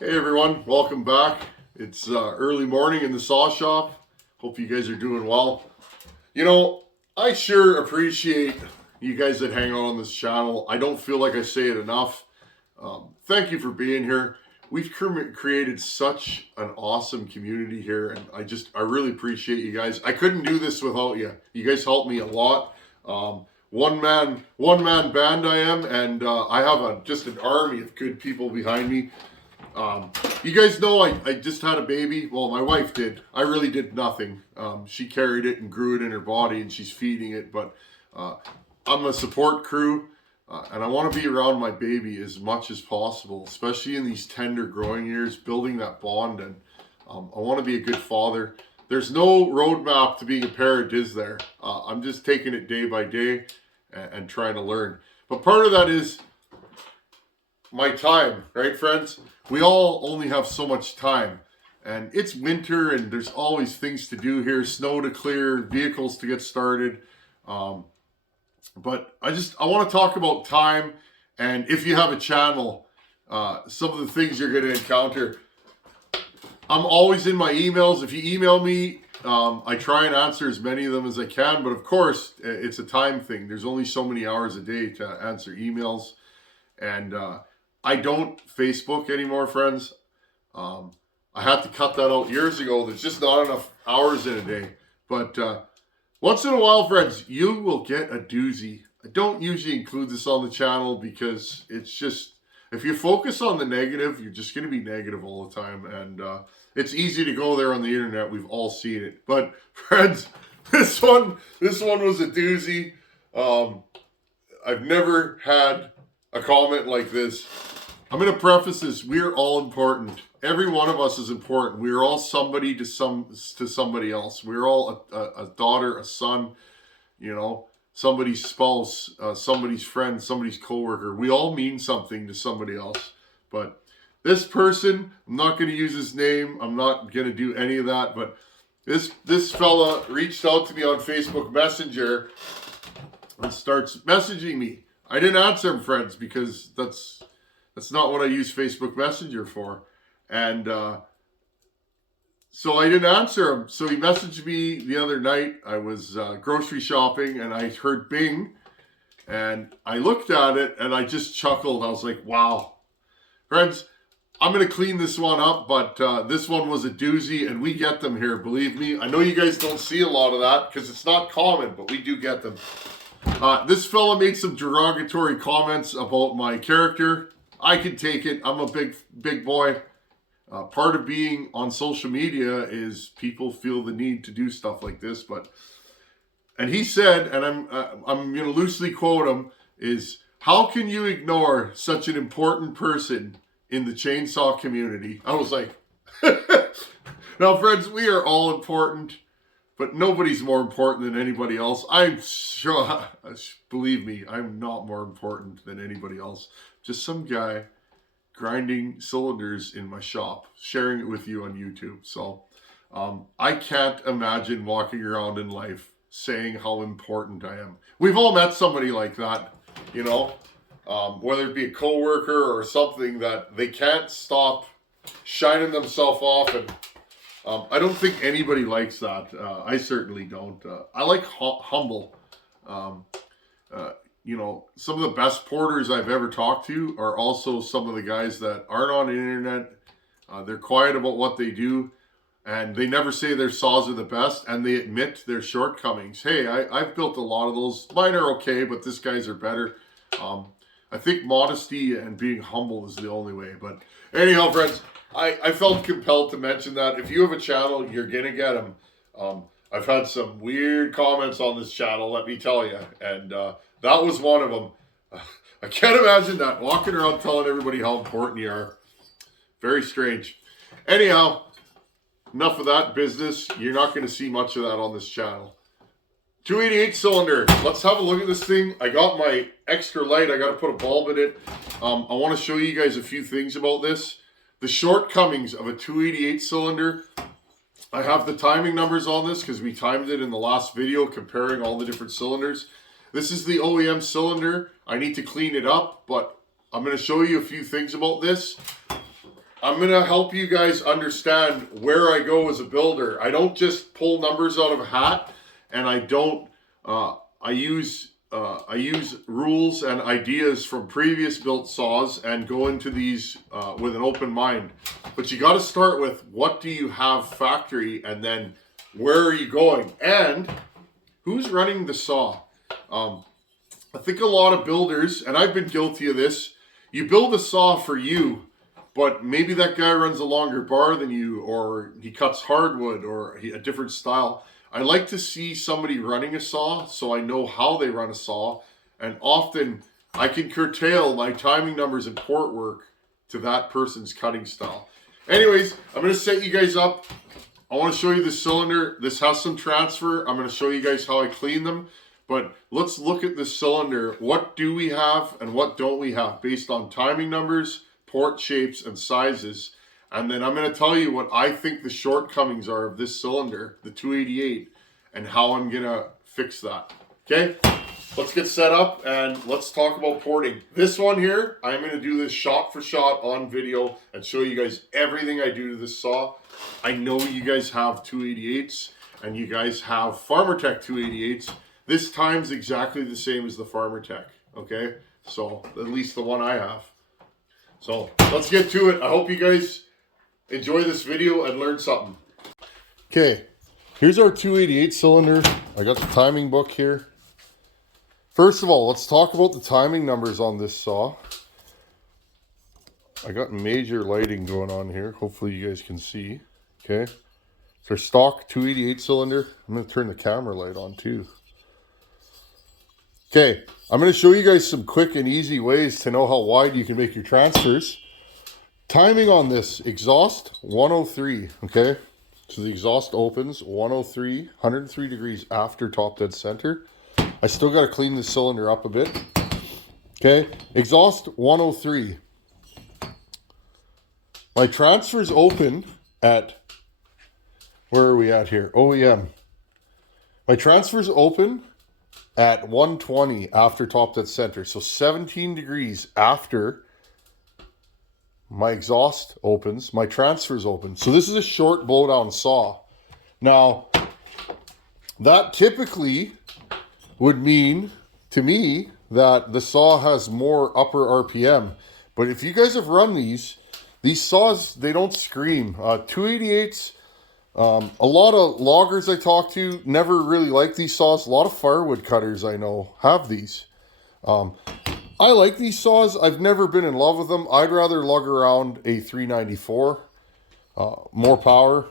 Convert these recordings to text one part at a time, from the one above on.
Hey everyone, welcome back. It's early morning in the saw shop. Hope you guys are doing well. You know, I sure appreciate you guys that hang out on this channel. I don't feel like I say it enough. Thank you for being here. We've created such an awesome community here, and I really appreciate you guys. I couldn't do this without you. You guys helped me a lot. One man band I am, and I have just an army of good people behind me. You guys know I just had a baby. Well, my wife did. I really did nothing. She carried it and grew it in her body, and she's feeding it. But I'm a support crew, and I want to be around my baby as much as possible, especially in these tender growing years, building that bond. And I want to be a good father. There's no roadmap to being a parent, is there? I'm just taking it day by day and trying to learn. But part of that is my time, right, friends? We all only have so much time, and it's winter and there's always things to do here, snow to clear, vehicles to get started. But I want to talk about time, and if you have a channel, some of the things you're going to encounter. I'm always in my emails. If you email me, I try and answer as many of them as I can, but of course it's a time thing. There's only so many hours a day to answer emails, and I don't Facebook anymore, friends. I had to cut that out years ago. There's just not enough hours in a day. But once in a while, friends, you will get a doozy. I don't usually include this on the channel because it's just, if you focus on the negative, you're just going to be negative all the time. And it's easy to go there on the internet. We've all seen it. But friends, this one was a doozy. I've never had a comment like this. I'm going to preface this. We're all important. Every one of us is important. We're all somebody to somebody else. We're all a daughter, a son, somebody's spouse, somebody's friend, somebody's coworker. We all mean something to somebody else. But this person, I'm not going to use his name. I'm not going to do any of that. But this fella reached out to me on Facebook Messenger and starts messaging me. I didn't answer him, friends, because that's not what I use Facebook Messenger for. And so I didn't answer him. So he messaged me the other night. I was grocery shopping and I heard Bing. And I looked at it and I just chuckled. I was like, wow. Friends, I'm going to clean this one up, but this one was a doozy, and we get them here, believe me. I know you guys don't see a lot of that because it's not common, but we do get them. This fella made some derogatory comments about my character. I can take it. I'm a big boy. Part of being on social media is people feel the need to do stuff like this. And he said, and I'm going to loosely quote him, is, "How can you ignore such an important person in the chainsaw community?" I was like, now friends, we are all important, but nobody's more important than anybody else. I'm sure, believe me, I'm not more important than anybody else. Just some guy grinding cylinders in my shop, sharing it with you on YouTube. So I can't imagine walking around in life saying how important I am. We've all met somebody like that, whether it be a coworker or something that they can't stop shining themselves off. And I don't think anybody likes that. I certainly don't. I like humble. Some of the best porters I've ever talked to are also some of the guys that aren't on the internet. They're quiet about what they do, and they never say their saws are the best, and they admit their shortcomings. Hey, I've built a lot of those. Mine are okay, but this guy's are better. I think modesty and being humble is the only way. But anyhow, friends, I felt compelled to mention that. If you have a channel, you're going to get them. I've had some weird comments on this channel, let me tell you, and that was one of them. I can't imagine that, walking around telling everybody how important you are. Very strange. Anyhow, enough of that business. You're not going to see much of that on this channel. 288 cylinder. Let's have a look at this thing. I got my extra light. I got to put a bulb in it. I want to show you guys a few things about this. The shortcomings of a 288 cylinder. I have the timing numbers on this because we timed it in the last video comparing all the different cylinders. This is the OEM cylinder. I need to clean it up, but I'm going to show you a few things about this. I'm going to help you guys understand where I go as a builder. I don't just pull numbers out of a hat, and I don't, I use rules and ideas from previous built saws and go into these with an open mind. But you got to start with, what do you have factory, and then where are you going, and who's running the saw? I think a lot of builders, and I've been guilty of this, you build a saw for you, but maybe that guy runs a longer bar than you, or he cuts hardwood, or a different style. I like to see somebody running a saw so I know how they run a saw, and often I can curtail my timing numbers and port work to that person's cutting style. Anyways, I'm going to set you guys up. I want to show you the cylinder. This has some transfer. I'm going to show you guys how I clean them. But let's look at the cylinder. What do we have and what don't we have based on timing numbers, port shapes, and sizes. And then I'm going to tell you what I think the shortcomings are of this cylinder, the 288, and how I'm going to fix that. Okay, let's get set up and let's talk about porting. This one here, I'm going to do this shot for shot on video and show you guys everything I do to this saw. I know you guys have 288s and you guys have FarmerTech 288s. This time's exactly the same as the FarmerTech, okay? So, at least the one I have. So, let's get to it. I hope you guys enjoy this video and learn something. Okay, here's our 288 cylinder. I got the timing book here. First of all, let's talk about the timing numbers on this saw. I got major lighting going on here. Hopefully you guys can see. Okay, it's our stock 288 cylinder. I'm going to turn the camera light on too. Okay, I'm going to show you guys some quick and easy ways to know how wide you can make your transfers. Timing on this, exhaust 103, okay? So the exhaust opens 103, 103 degrees after top dead center. I still got to clean the cylinder up a bit. Okay, exhaust 103. My transfers open at, where are we at here? OEM. My transfers open at 120 after top dead center. So 17 degrees after my exhaust opens, my transfers open. So this is a short blowdown saw. Now, that typically would mean to me that the saw has more upper RPM. But if you guys have run these saws, they don't scream. 288s, a lot of loggers I talk to never really like these saws. A lot of firewood cutters I know have these. I like these saws. I've never been in love with them. I'd rather lug around a 394. More power.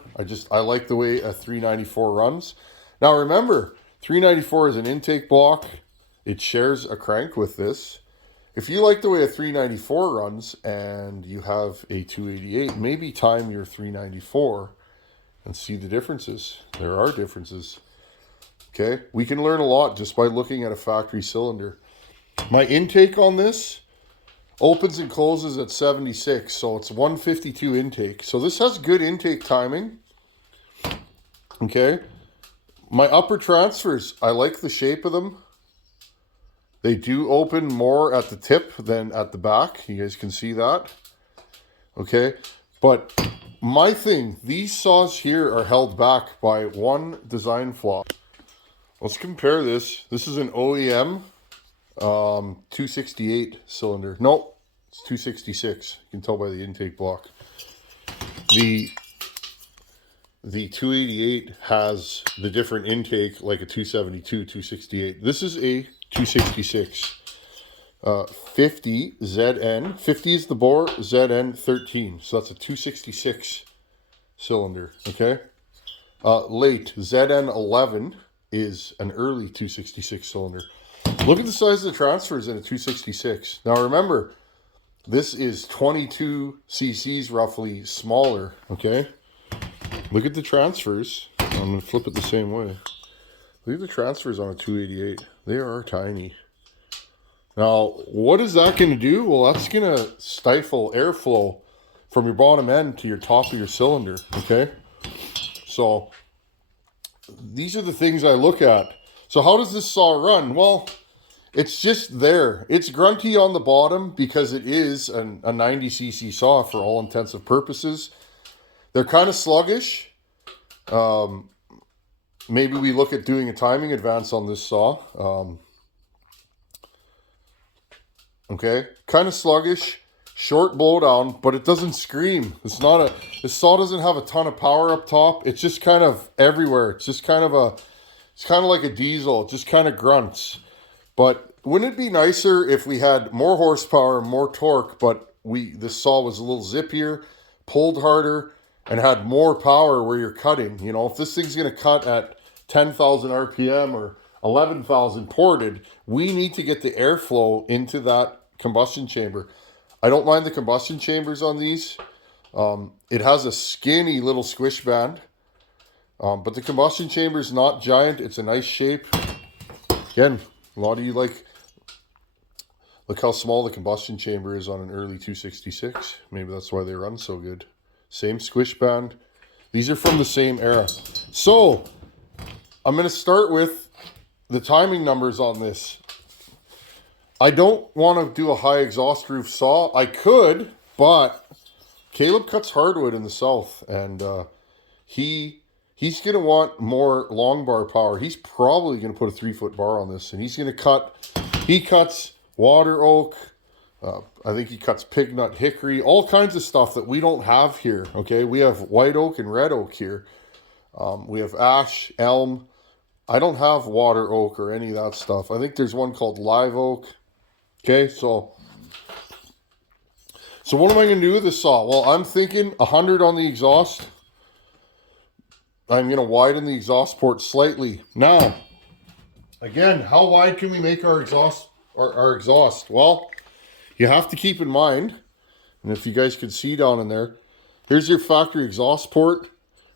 I like the way a 394 runs. Now remember, 394 is an intake block. It shares a crank with this. If you like the way a 394 runs and you have a 288, maybe time your 394 and see the differences. There are differences. Okay, we can learn a lot just by looking at a factory cylinder. My intake on this opens and closes at 76, so it's 152 intake. So this has good intake timing. Okay, my upper transfers, I like the shape of them. They do open more at the tip than at the back. You guys can see that. Okay, but my thing, these saws here are held back by one design flaw. Let's compare this. This is an OEM 268 cylinder. Nope, it's 266. You can tell by the intake block. The 288 has the different intake like a 272, 268. This is a 266. 50 ZN. 50 is the bore, ZN 13. So that's a 266 cylinder. Okay. Late ZN 11 is an early 266 cylinder. Look at the size of the transfers in a 266. Now remember, this is 22 cc's roughly smaller, okay? Look at the transfers. I'm going to flip it the same way. Look at the transfers on a 288. They are tiny. Now, what is that going to do? Well, that's going to stifle airflow from your bottom end to your top of your cylinder, okay? So, these are the things I look at. So how does this saw run? Well, It's just there. It's grunty on the bottom because it is a 90cc saw for all intensive purposes. They're kind of sluggish. Maybe we look at doing a timing advance on this saw. Okay, kind of sluggish, short blowdown, but it doesn't scream. This saw doesn't have a ton of power up top. It's just kind of everywhere. It's just kind of like a diesel. It just kind of grunts. But wouldn't it be nicer if we had more horsepower, more torque, but this saw was a little zippier, pulled harder, and had more power where you're cutting? You know, if this thing's going to cut at 10,000 RPM or 11,000 ported, we need to get the airflow into that combustion chamber. I don't mind the combustion chambers on these. It has a skinny little squish band, but the combustion chamber is not giant. It's a nice shape. Again, a lot of you look how small the combustion chamber is on an early 266. Maybe that's why they run so good. Same squish band. These are from the same era. So I'm going to start with the timing numbers on this. I don't want to do a high exhaust roof saw. I could, but Caleb cuts hardwood in the south, and he's going to want more long bar power. He's probably going to put a 3-foot bar on this, and he cuts water oak. I think he cuts pig nut hickory, all kinds of stuff that we don't have here. Okay, we have white oak and red oak here. We have ash, elm. I don't have water oak or any of that stuff. I think there's one called live oak. Okay, so what am I going to do with this saw? Well, I'm thinking 100 on the exhaust. I'm going to widen the exhaust port slightly. Now, again, how wide can we make our exhaust? Our exhaust? Well, you have to keep in mind, and if you guys can see down in there, here's your factory exhaust port.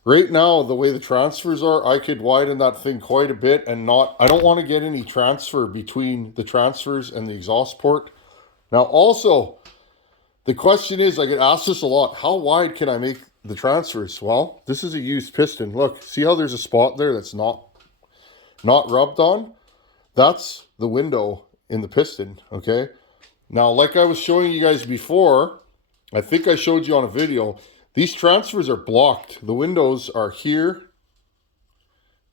Right now, the way the transfers are, I could widen that thing quite a bit and I don't want to get any transfer between the transfers and the exhaust port. Now, also, the question is, I get asked this a lot, how wide can I make the transfers? Well, this is a used piston. Look, see how there's a spot there that's not rubbed on? That's the window in the piston, okay? Now, like I was showing you guys before, I think I showed you on a video, these transfers are blocked. The windows are here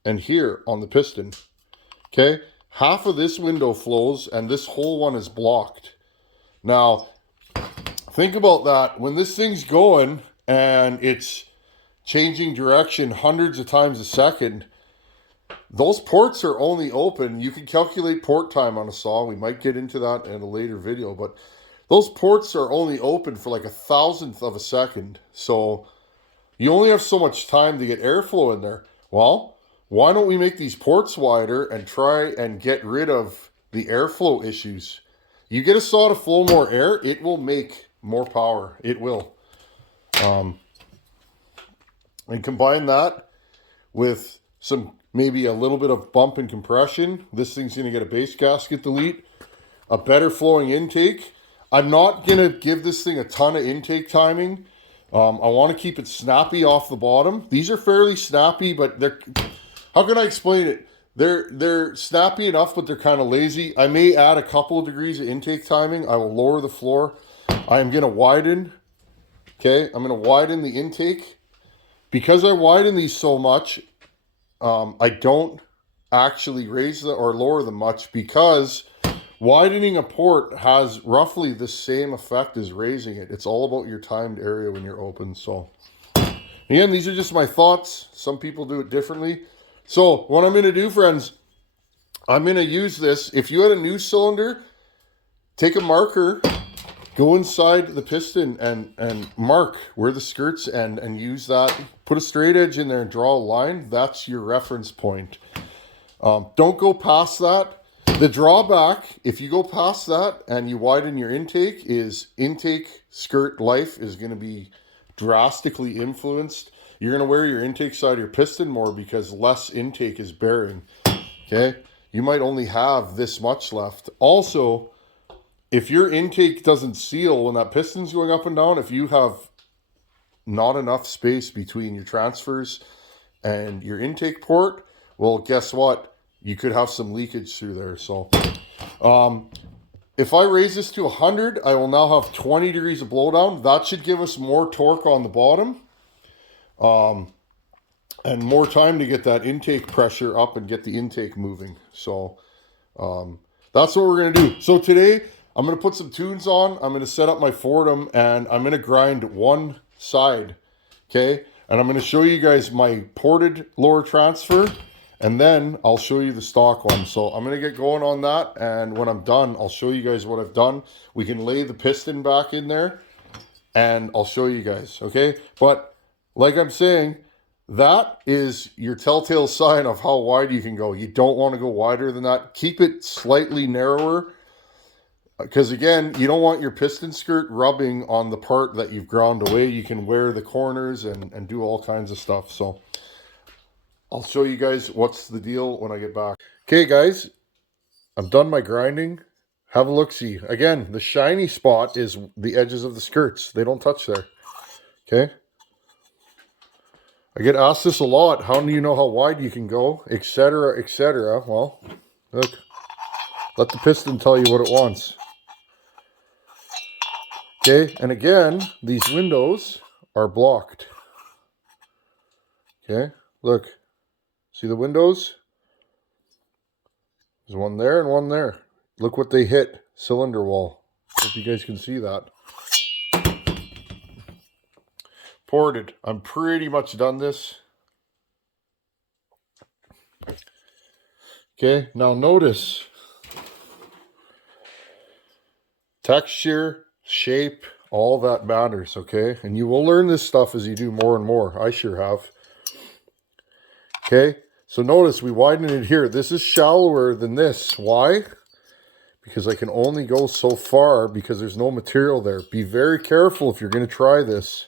and here on the piston, okay? Half of this window flows and this whole one is blocked. Now, think about that. When this thing's going and it's changing direction hundreds of times a second, those ports are only open. You can calculate port time on a saw. We might get into that in a later video, but those ports are only open for like 1,000th of a second. So you only have so much time to get airflow in there. Well, why don't we make these ports wider and try and get rid of the airflow issues? You get a saw to flow more air, it will make more power. It will. And combine that with maybe a little bit of bump and compression. This thing's going to get a base gasket delete, a better flowing intake. I'm not going to give this thing a ton of intake timing. I want to keep it snappy off the bottom. These are fairly snappy, but how can I explain it? They're snappy enough, but they're kind of lazy. I may add a couple of degrees of intake timing. I will lower the floor. I'm going to widen. Okay, I'm going to widen the intake. Because I widen these so much, I don't actually raise or lower them much, because widening a port has roughly the same effect as raising it. It's all about your timed area when you're open. So again, these are just my thoughts. Some people do it differently. So what I'm going to do, friends, I'm going to use this. If you had a new cylinder, take a marker, go inside the piston and mark where the skirts end and use that. Put a straight edge in there and draw a line. That's your reference point. Don't go past that. The drawback, if you go past that and you widen your intake, is intake skirt life is going to be drastically influenced. You're going to wear your intake side of your piston more because less intake is bearing. Okay? You might only have this much left. Also, if your intake doesn't seal when that piston's going up and down, if you have not enough space between your transfers and your intake port, well, guess what? You could have some leakage through there. So If I raise this to 100, I will now have 20 degrees of blowdown. That should give us more torque on the bottom. And more time to get that intake pressure up and get the intake moving. So that's what we're going to do. So today I'm going to put some tunes on. I'm going to set up my Fordham and I'm going to grind one side. Okay. And I'm going to show you guys my ported lower transfer. And then I'll show you the stock one. So I'm going to get going on that. And when I'm done, I'll show you guys what I've done. We can lay the piston back in there and I'll show you guys. Okay. But like I'm saying, that is your telltale sign of how wide you can go. You don't want to go wider than that. Keep it slightly narrower. Because again, you don't want your piston skirt rubbing on the part that you've ground away. You can wear the corners and do all kinds of stuff. So I'll show you guys what's the deal when I get back. Okay guys, I've done my grinding. Have a look-see. Again, the shiny spot is the edges of the skirts. They don't touch there. Okay. I get asked this a lot. How do you know how wide you can go? Etc. etc. Well, look. Let the piston tell you what it wants. Okay. And again, these windows are blocked. Okay. Look. See the windows? There's one there and one there. Look what they hit. Cylinder wall. Hope you guys can see that. Ported. I'm pretty much done this. Okay, now notice texture, shape, all that matters, okay? And you will learn this stuff as you do more and more. I sure have. Okay, so notice we widen it here. This is shallower than this. Why? Because I can only go so far because there's no material there. Be very careful if you're going to try this.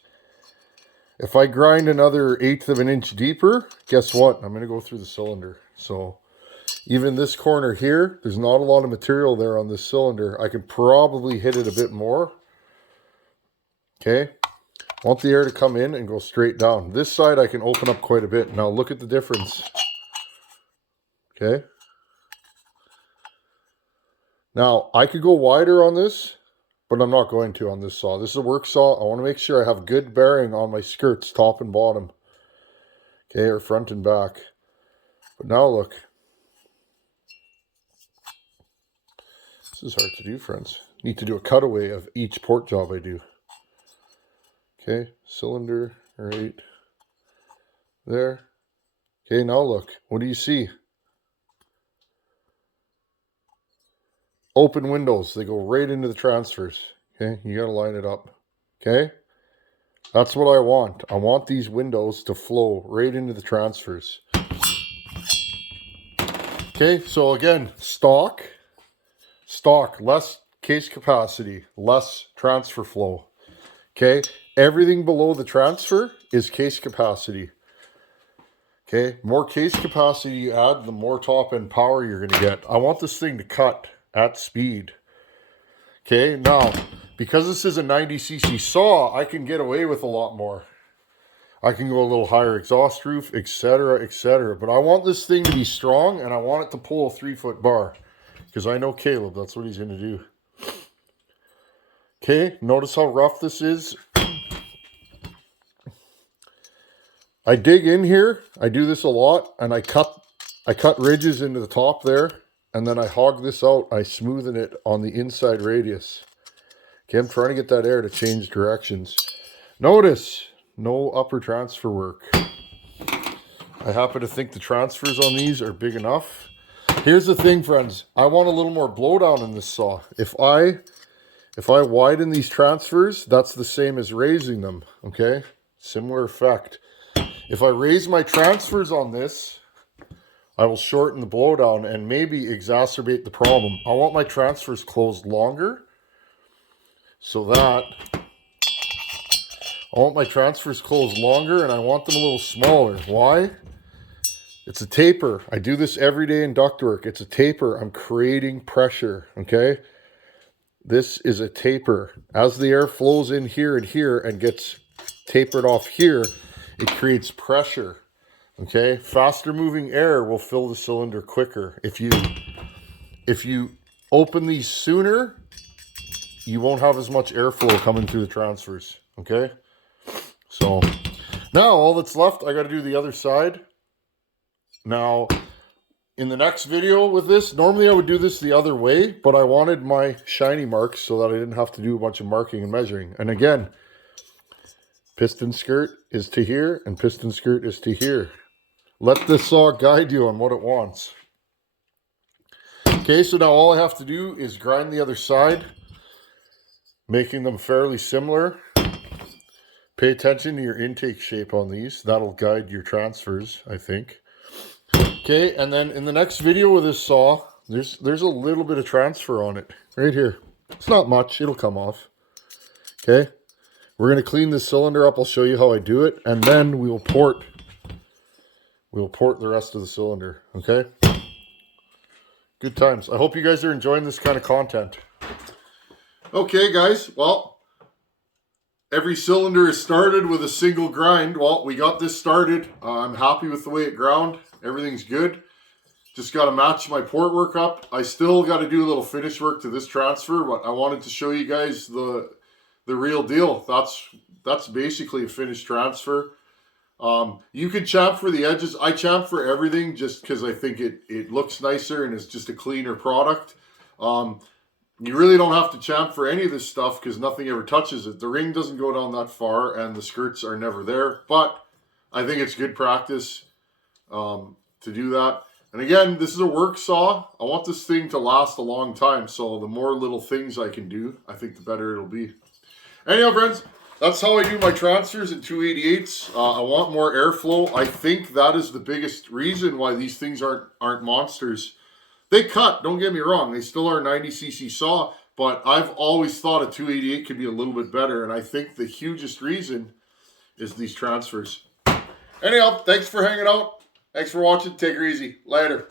If I grind another 1/8 of an inch deeper, guess what? I'm going to go through the cylinder. So even this corner here, there's not a lot of material there on this cylinder. I could probably hit it a bit more. Okay. I want the air to come in and go straight down. This side I can open up quite a bit. Now look at the difference. Okay. Now I could go wider on this, but I'm not going to on this saw. This is a work saw. I want to make sure I have good bearing on my skirts, top and bottom. Okay, or front and back. But now look. This is hard to do, friends. Need to do a cutaway of each port job I do. Okay, cylinder right there. Okay, now look. What do you see? Open windows. They go right into the transfers. Okay, you got to line it up. Okay, that's what I want. I want these windows to flow right into the transfers. Okay, so again, stock, less case capacity, less transfer flow. Okay, everything below the transfer is case capacity. Okay, more case capacity you add, the more top end power you're going to get. I want this thing to cut at speed. Okay, now, because this is a 90cc saw, I can get away with a lot more. I can go a little higher exhaust roof, etc., etc. But I want this thing to be strong, and I want it to pull a 3-foot bar. Because I know Caleb, that's what he's going to do. Okay, notice how rough this is. I dig in here. I do this a lot, and I cut ridges into the top there, and then I hog this out. I smoothen it on the inside radius. Okay, I'm trying to get that air to change directions. Notice, no upper transfer work. I happen to think the transfers on these are big enough. Here's the thing, friends. I want a little more blowdown in this saw. If I widen these transfers, that's the same as raising them, okay? Similar effect. If I raise my transfers on this, I will shorten the blowdown and maybe exacerbate the problem. I want my transfers closed longer so that I want my transfers closed longer and I want them a little smaller. Why? It's a taper. I do this every day in ductwork. It's a taper. I'm creating pressure, okay? This is a taper. As the air flows in here and gets tapered off here, it creates pressure. Okay, faster moving air will fill the cylinder quicker. If you open these sooner, you won't have as much airflow coming through the transfers. Okay. So now all that's left, I got to do the other side. Now, in the next video with this, normally I would do this the other way, but I wanted my shiny marks so that I didn't have to do a bunch of marking and measuring. And again, piston skirt is to here and piston skirt is to here. Let this saw guide you on what it wants. Okay, so now all I have to do is grind the other side, making them fairly similar. Pay attention to your intake shape on these. That'll guide your transfers, I think. Okay, and then in the next video with this saw, there's a little bit of transfer on it right here. It's not much, it'll come off. Okay, we're gonna clean this cylinder up. I'll show you how I do it, and then we'll port the rest of the cylinder. Okay, good times. I hope you guys are enjoying this kind of content. Okay, guys. Well, every cylinder is started with a single grind. Well, we got this started. I'm happy with the way it ground. Everything's good. Just got to match my port work up. I still got to do a little finish work to this transfer, but I wanted to show you guys the real deal. That's basically a finished transfer. You can champ for the edges. I champ for everything just because I think it looks nicer and it's just a cleaner product. You really don't have to champ for any of this stuff because nothing ever touches it. The ring doesn't go down that far and the skirts are never there. But I think it's good practice to do that. And again, this is a work saw. I want this thing to last a long time. So the more little things I can do, I think the better it'll be. Anyhow, friends, that's how I do my transfers in 288s. I want more airflow. I think that is the biggest reason why these things aren't monsters. They cut, don't get me wrong. They still are 90cc saw, but I've always thought a 288 could be a little bit better, and I think the hugest reason is these transfers. Anyhow, thanks for hanging out. Thanks for watching. Take her easy. Later.